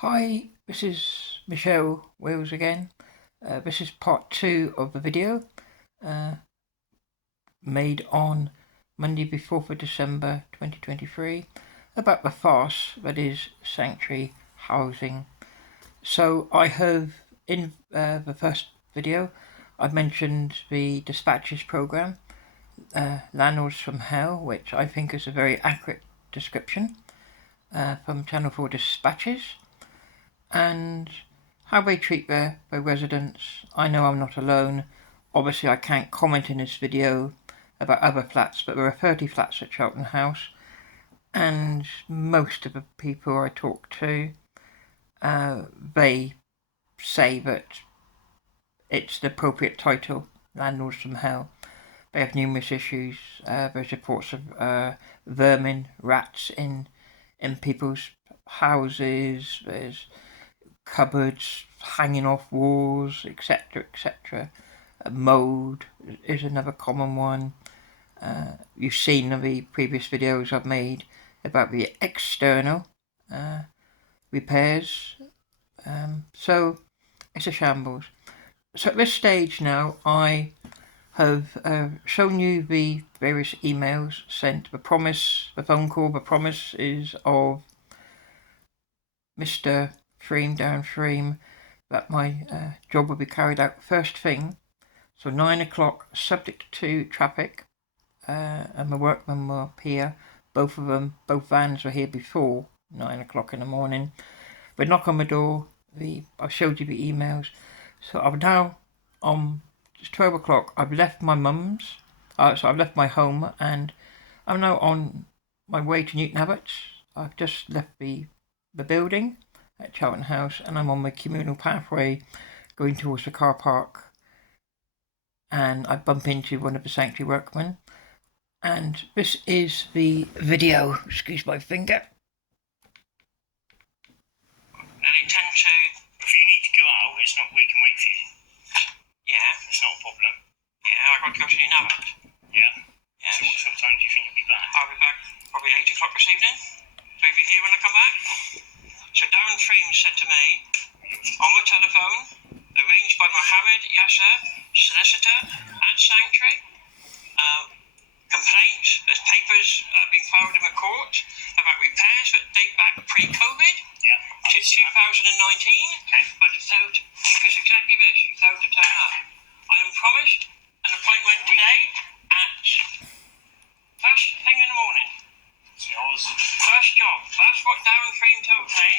Hi, this is Michelle Wills again. This is part 2 of the video made on Monday the 4th of December 2023 about the farce that is sanctuary housing. So I have, in the first video, I mentioned the Dispatches programme, Landlords from Hell, which I think is a very accurate description from Channel 4 Dispatches, and how they treat their residents. I know I'm not alone. Obviously I can't comment in this video about other flats, but there are 30 flats at Cheltenham House, and most of the people I talk to, they say that it's the appropriate title, Landlords from Hell. They have numerous issues. There's reports of vermin, rats in people's houses. There's cupboards hanging off walls, etc., etc. Mould is another common one. You've seen the previous videos I've made about the external repairs. So it's a shambles. So at this stage now, I have shown you the various emails sent. The promise, the phone call, the promise is of Mr. Darren Freem, that my job will be carried out first thing. So 9 o'clock, subject to traffic, and the workmen were here. Both vans were here before 9 o'clock in the morning. They knock on the door. I showed you the emails. So I'm now it's 12 o'clock. I've left my mum's. So I've left my home, and I'm now on my way to Newton Abbot. I've just left the building at Cheltenham House, and I'm on my communal pathway going towards the car park, and I bump into one of the sanctuary workmen, and this is the video. Excuse my finger. They tend to, if you need to go out, it's not, we can wait for you. Yeah. It's not a problem. Yeah, I got to go to Newton Abbot. Yeah. Yes. So what time do you think you'll be back? I'll be back probably 8 o'clock this evening. So you'll be here when I come back. So Darren Freem said to me, on the telephone, arranged by Mohammed Yasser, solicitor at Sanctuary, complaints, there's papers being filed in the court about repairs that date back pre-COVID to 2019, but it failed, because exactly this, you failed to turn up. I am promised an appointment today at first thing in the morning. First job. That's what Darren Freem told me.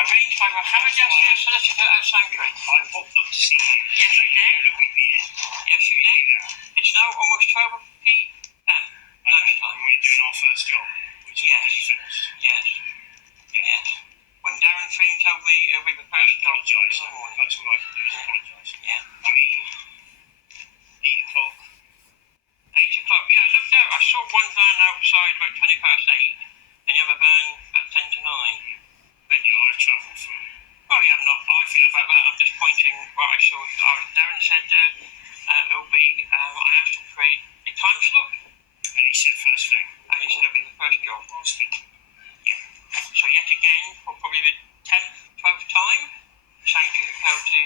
Arranged by Mohammed Yasser, solicitor at Sanctuary. I popped up to see you. Yes, you did. Yes, you did. Yeah. It's now almost 12 p.m. lunchtime. We're doing our first job, which is already finished. Yes. Yes. When Darren Freem told me it'll be the first job in the morning. That's all I can do is apologise. Yeah. I mean, 8 o'clock. 8 o'clock. Yeah, I looked out. I saw one van outside about 20 past 8, and the other van about 10 to 9. But yeah, I've travelled from. Oh yeah, I'm not. I feel about that. I'm just pointing what I saw. Darren said it'll be. I asked him for a time slot, and he said first thing. And he said it'll be the first job. Yeah. So yet again, for probably the 10th, 12th time, Sanctuary failed to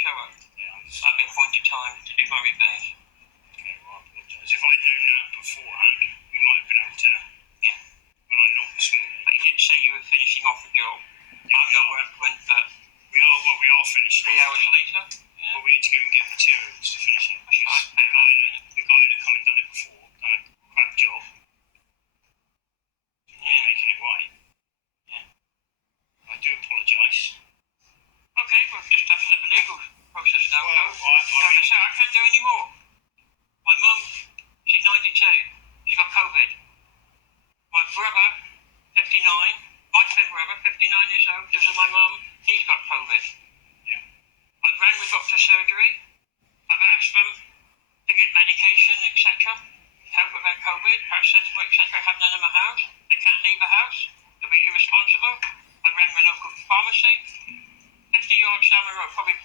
show up. Yeah. I've been appointed time to do my repairs. Okay, well, I apologise. If I'd known that beforehand, we might have been able to. Yeah. When I knocked this morning. But you did say you were finishing off the job. Yeah, I'm no workman, but we are finished. 3 hours later. Yeah. Well, we had to go and get materials to finish it. That's right. The guy that come and done it before done a crap job. Yeah, making it right. Yeah. I do apologise. Okay, we'll just have to let the legal process now go. I can't do any more. My mum, she's 92. She's got COVID. My brother, 59, my twin brother, 59 years old, lives with my mum. He's got COVID. Yeah. I've rang the doctor's surgery. I've asked them to get medication, etc. Help with their COVID, paracetamol, etc. I have none in my house. They can't leave the house. They'll be irresponsible. I rang the local pharmacy. 50 yards down the road, probably.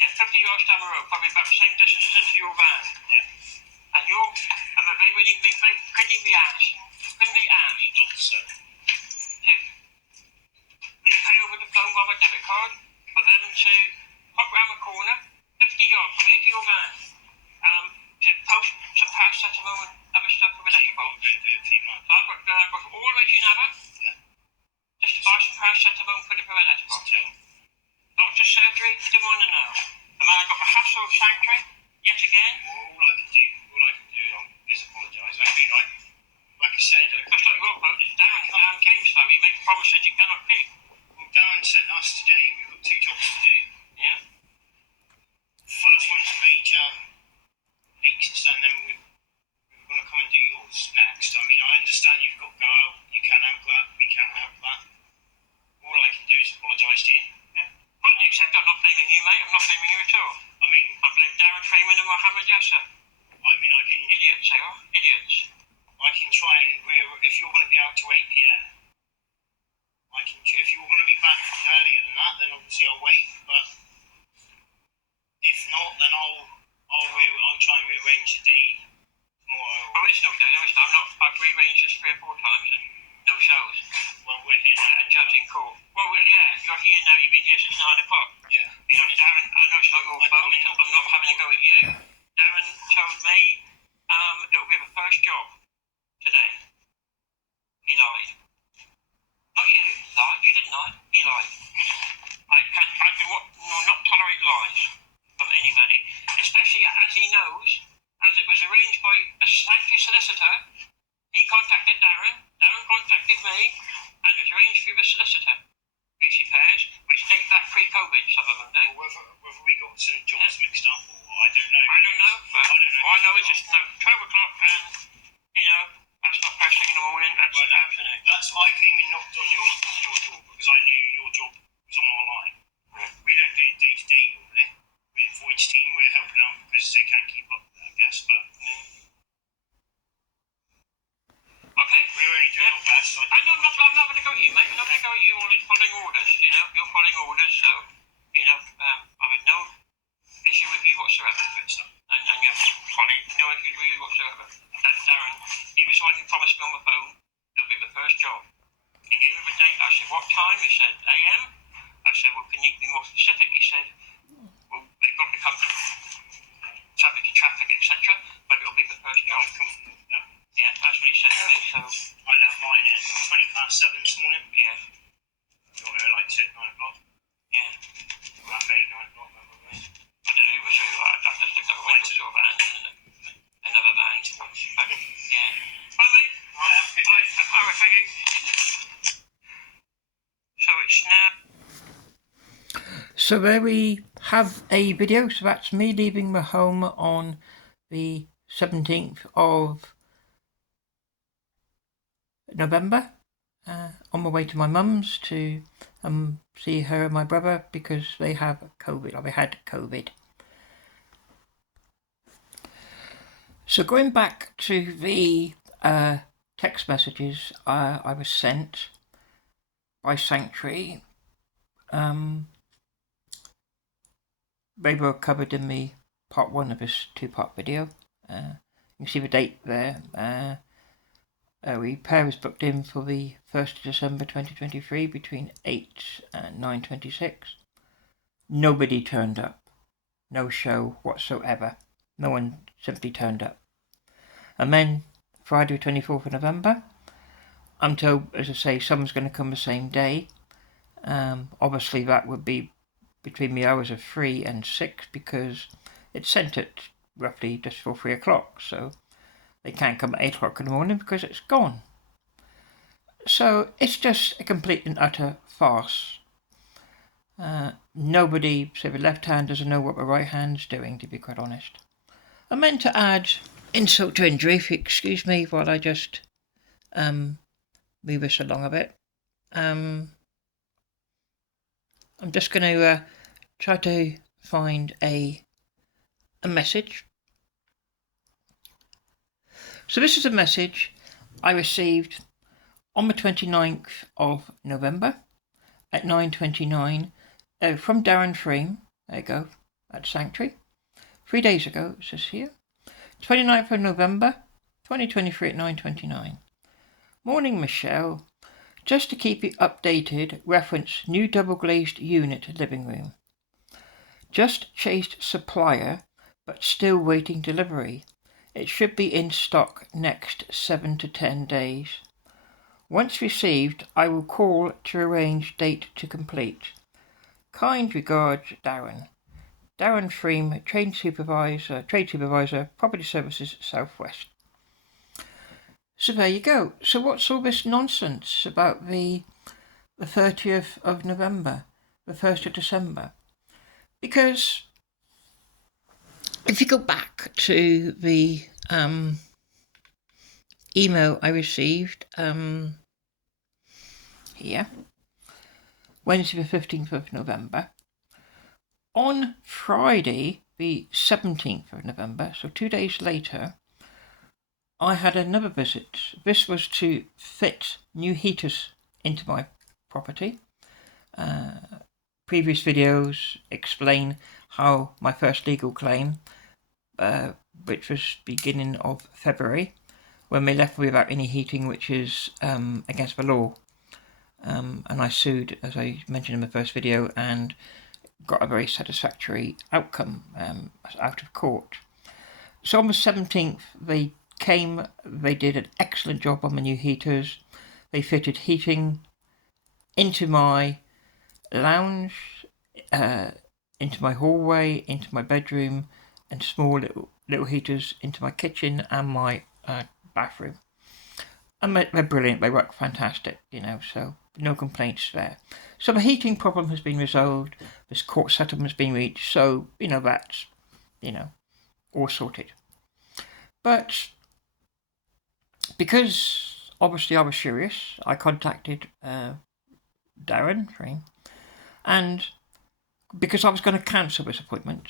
Yeah, 50 yards down the road, probably about the same distance as into your van. Yeah. And they couldn't be asked. Couldn't be asked to repay over the phone by card for them to pop round the corner, 50 yards from here to your van, to post some paracetamol and other stuff for the letterbox. So I've got all the way to Navat, just to buy some paracetamol and put it for the letterbox. Doctor's surgery, didn't want to know. And then I got the hassle of Sanctuary, yet again. All I can do is apologise. I think, like I said, Just like your boat, it's Darren James, though. He makes promises you cannot keep. well, Darren sent us today, we've got 2 jobs to do. Yeah. First one's a major leaks, and then we're going to come and do yours next. I mean, I understand you've got to go out, you can't help that, we can't help that. All I can do is apologise to you. Yeah. Well, except I'm not blaming you, mate. I'm not blaming you at all. I mean, I blame Darren Freeman and Mohammed Yasser. I can Idiots, they are. Idiots. I can try and if you're going to be out to 8 p.m. If you're going to be back earlier than that, then obviously I'll wait. But if not, then I'll try and rearrange the day tomorrow. Well, it's no day. No, it's not. I've rearranged this 3 or 4 times and no shows. Well, we're here now. And judging court. Well, yeah, you're here now. You've been here since 9 o'clock. Yeah. You know, Darren, I know it's not your fault. I'm not having a go at you. Darren told me it'll be the first job today. He lied. Not you, lied. You didn't lie. He lied. I will not tolerate lies from anybody, especially as he knows, as it was arranged by a sanctuary solicitor. He contacted Darren contacted me, and it was arranged through the solicitor. BC Pairs, which date back pre-COVID, some of them do. Whether we got St John's mixed up, or I don't know. I don't know, but I know it's just 12 o'clock, and, you know, that's not first thing in the morning, that's in the afternoon. I came and knocked on your door because I knew your job was on our line. We don't do day-to-day normally. With Void's team, we're helping out because they can't keep up with it, I guess, but... Okay. We're only doing our best. I'm not going to go at you, mate. I'm not going to go at you. Only following orders, you know. You're following orders, so, you know, I have no issue with you whatsoever. And your colleague, no issue with you whatsoever. That's Darren. He was the one who promised me on the phone it'll be the first job. He gave me the date. I said, what time? He said, AM. I said, well, can you be more specific? He said, well, they've got to come from subject to traffic, etc. But it'll be the first job. Yeah, that's what he said to me, so... I left mine at 7:20 this morning. Yeah. Got there like 9 o'clock. Yeah. Around 8, 9 o'clock. I don't know who was who. I just took that away to a van and another van. But, yeah. Bye, mate. Right, have a good day. Alright, thank you. So it's now... So there we have a video. So that's me leaving my home on the 17th of November, on my way to my mum's to see her and my brother because they have COVID, or they had COVID. So going back to the text messages I was sent by Sanctuary, they were covered in the part 1 of this 2-part video. You can see the date there. Repair was booked in for the 1st of December 2023 between 8 and 9:26. Nobody turned up. No show whatsoever. No one simply turned up. And then Friday 24th of November, I'm told, as I say, someone's going to come the same day. Obviously that would be between the hours of 3 and 6 because it's sent at roughly just before 3 o'clock. So they can't come at 8 o'clock in the morning because it's gone. So it's just a complete and utter farce. Nobody, say the left hand, doesn't know what the right hand's doing, to be quite honest. I meant to add insult to injury, if you excuse me while I just move this along a bit. I'm just going to try to find a message. So this is a message I received on the 29th of November at 9:29 from Darren Freeman. There you go, at Sanctuary. 3 days ago, it says here. 29th of November 2023 at 9:29. Morning, Michelle. Just to keep you updated, reference new double glazed unit living room. Just chased supplier, but still waiting delivery. It should be in stock next 7 to 10 days. Once received, I will call to arrange date to complete. Kind regards, Darren. Darren Freem, Trade Supervisor, Property Services, Southwest. So there you go. So what's all this nonsense about the 30th of November, the 1st of December? Because if you go back to the email I received here, Wednesday the 15th of November, on Friday the 17th of November, so 2 days later, I had another visit. This was to fit new heaters into my property. Previous videos explain how my first legal claim, which was beginning of February, when they left me without any heating, which is against the law. And I sued, as I mentioned in the first video, and got a very satisfactory outcome out of court. So on the 17th, they came, they did an excellent job on the new heaters. They fitted heating into my lounge, into my hallway, into my bedroom, and small little heaters into my kitchen and my bathroom. And they're brilliant, they work fantastic, so no complaints there. So the heating problem has been resolved, this court settlement has been reached, so, that's, all sorted. But because obviously I was serious, I contacted Darren Freem, and because I was going to cancel this appointment,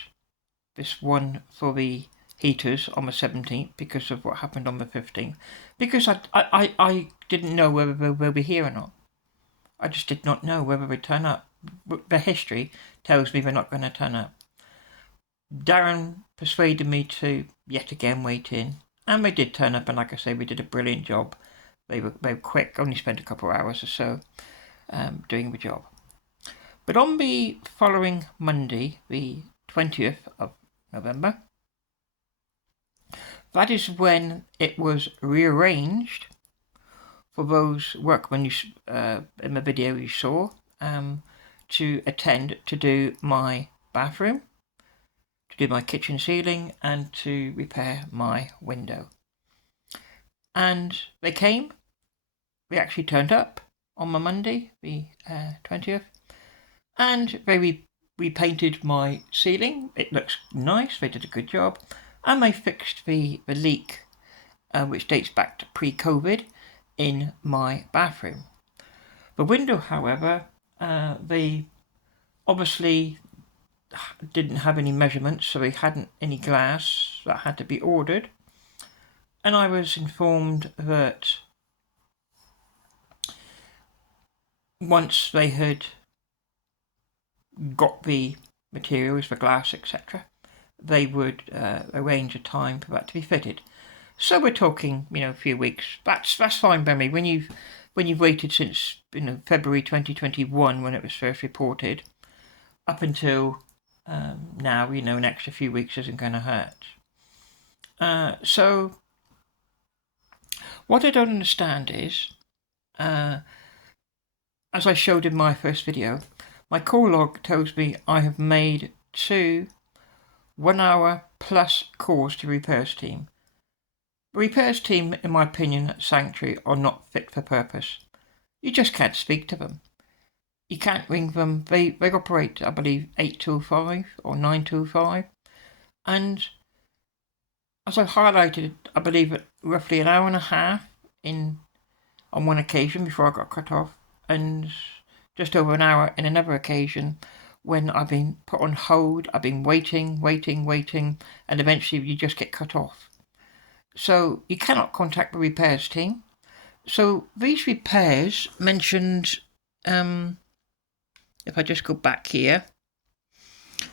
this one for the heaters on the 17th, because of what happened on the 15th, because I didn't know whether they'll be here or not. I just did not know whether they turn up. The history tells me they're not going to turn up. Darren persuaded me to yet again wait in, and they did turn up, and like I say, we did a brilliant job. They were quick, only spent a couple of hours or so doing the job. But on the following Monday, the 20th of November, that is when it was rearranged for those workmen in the video you saw to attend to do my bathroom, to do my kitchen ceiling, and to repair my window. And they came. They actually turned up on my Monday, the 20th, and they repainted my ceiling. It looks nice. They did a good job. And they fixed the leak, which dates back to pre-COVID, in my bathroom. The window, however, they obviously didn't have any measurements, so they hadn't any glass that had to be ordered. And I was informed that once they had got the materials, the glass, etc., they would arrange a time for that to be fitted. So we're talking, a few weeks. That's fine by me. When you've waited since February 2021, when it was first reported, up until now, an extra few weeks isn't going to hurt. So what I don't understand is, as I showed in my first video, my call log tells me I have made 2 1-hour plus calls to repairs team. The repairs team, in my opinion, at Sanctuary are not fit for purpose. You just can't speak to them. You can't ring them. They operate, I believe, 8 till 5 or 9 till 5. And as I've highlighted, I believe at roughly an hour and a half on one occasion before I got cut off, and just over an hour in another occasion when I've been put on hold. I've been waiting, and eventually you just get cut off. So you cannot contact the repairs team. So these repairs mentioned, if I just go back here,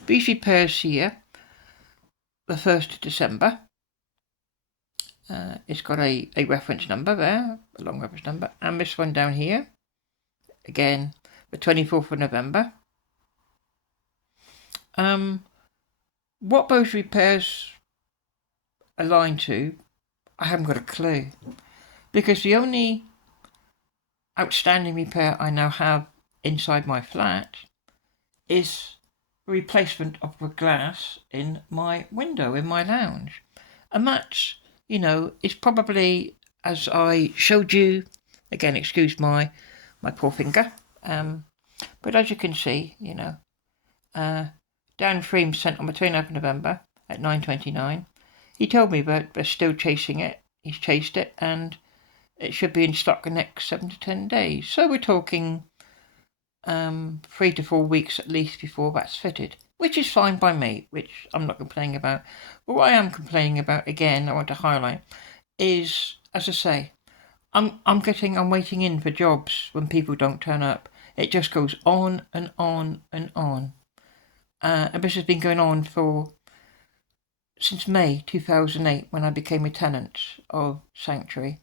these repairs here, the 1st of December, it's got a reference number there, a long reference number, and this one down here, again, the 24th of November. What those repairs aligned to, I haven't got a clue. Because the only outstanding repair I now have inside my flat is the replacement of the glass in my window in my lounge. And that, is probably, as I showed you, again, excuse my poor finger, but as you can see, Dan Freem sent on the 29th of November at 9:29. He told me that they're still chasing it. He's chased it, and it should be in stock the next 7 to 10 days. So we're talking 3 to 4 weeks at least before that's fitted, which is fine by me, which I'm not complaining about. But what I am complaining about, again, I want to highlight, is, as I say, I'm waiting in for jobs when people don't turn up. It just goes on and on and on. And this has been going on since May 2008, when I became a tenant of Sanctuary,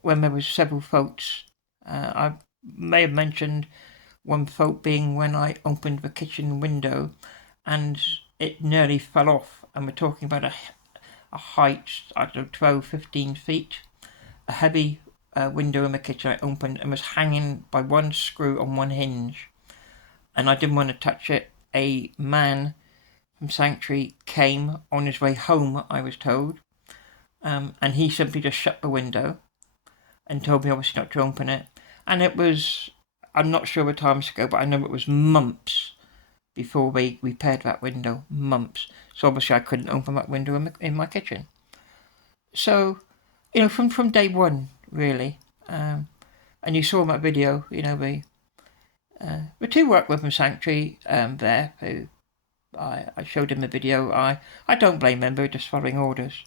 when there was several faults. I may have mentioned one fault being when I opened the kitchen window and it nearly fell off, and we're talking about a height, 12, 15 feet, a heavy window in the kitchen I opened and was hanging by one screw on one hinge, and I didn't want to touch it. A man from Sanctuary came on his way home, I was told, and he simply just shut the window and told me obviously not to open it. And it was, I'm not sure what time ago, but I know it was months before we repaired that window, months. So obviously I couldn't open that window in my kitchen. So, from day one, really, and you saw in that video, the two work with from Sanctuary there, who I showed him the video. I don't blame them, they're just following orders.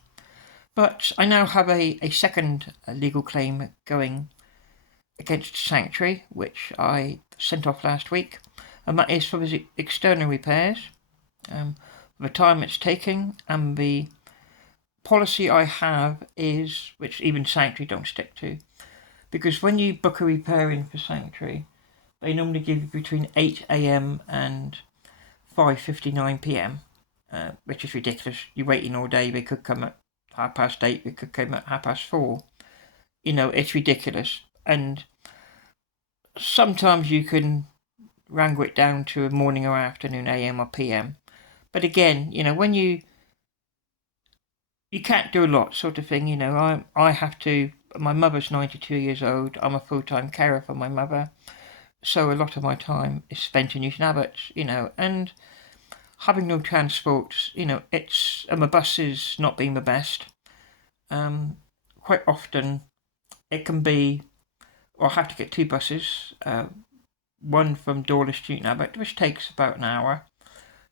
But I now have a second legal claim going against Sanctuary, which I sent off last week, and that is for the external repairs, the time it's taking, and the policy I have is, which even Sanctuary don't stick to, because when you book a repair in for Sanctuary, they normally give you between 8 a.m. and 5:59 p.m, which is ridiculous. You're waiting all day. They could come at 8:30. They could come at 4:30. It's ridiculous. And sometimes you can wrangle it down to a morning or afternoon, AM or PM. But again, when you can't do a lot, sort of thing. I have to. My mother's 92 years old. I'm a full-time carer for my mother. So a lot of my time is spent in Newton Abbot, and having no transport, it's, and my bus is not being the best. Quite often it can be, I have to get two buses, one from Dawlish to Newton Abbot, which takes about an hour.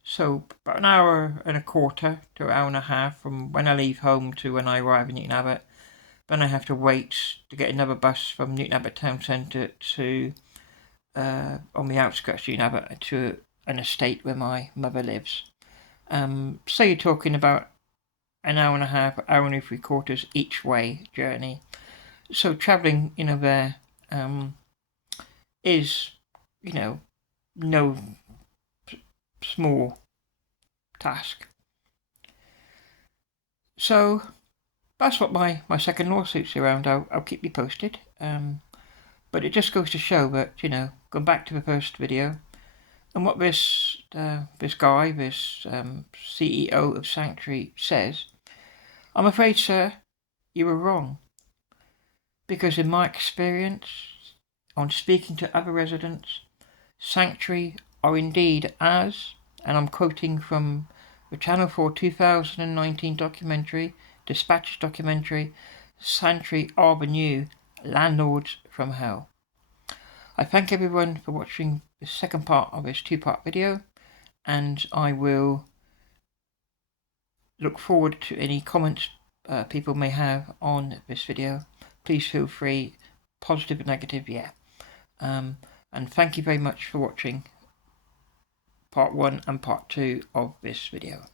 So about an hour and a quarter to an hour and a half from when I leave home to when I arrive in Newton Abbot. Then I have to wait to get another bus from Newton Abbot Town Centre to on the outskirts of Newton Abbot to an estate where my mother lives. So you're talking about an hour and a half, hour and 3/4 each way journey. So travelling, there is, no small task. So that's what my second lawsuit's around. I'll keep you posted. But it just goes to show that, going back to the first video, and what this guy, this CEO of Sanctuary says, I'm afraid, sir, you were wrong. Because in my experience, on speaking to other residents, Sanctuary are indeed as, and I'm quoting from the Channel 4 2019 documentary, Dispatches documentary, Sanctuary are the new landlords from hell. I thank everyone for watching the second part of this two-part video, and I will look forward to any comments people may have on this video. Please feel free, positive and negative, yeah. And thank you very much for watching part 1 and part 2 of this video.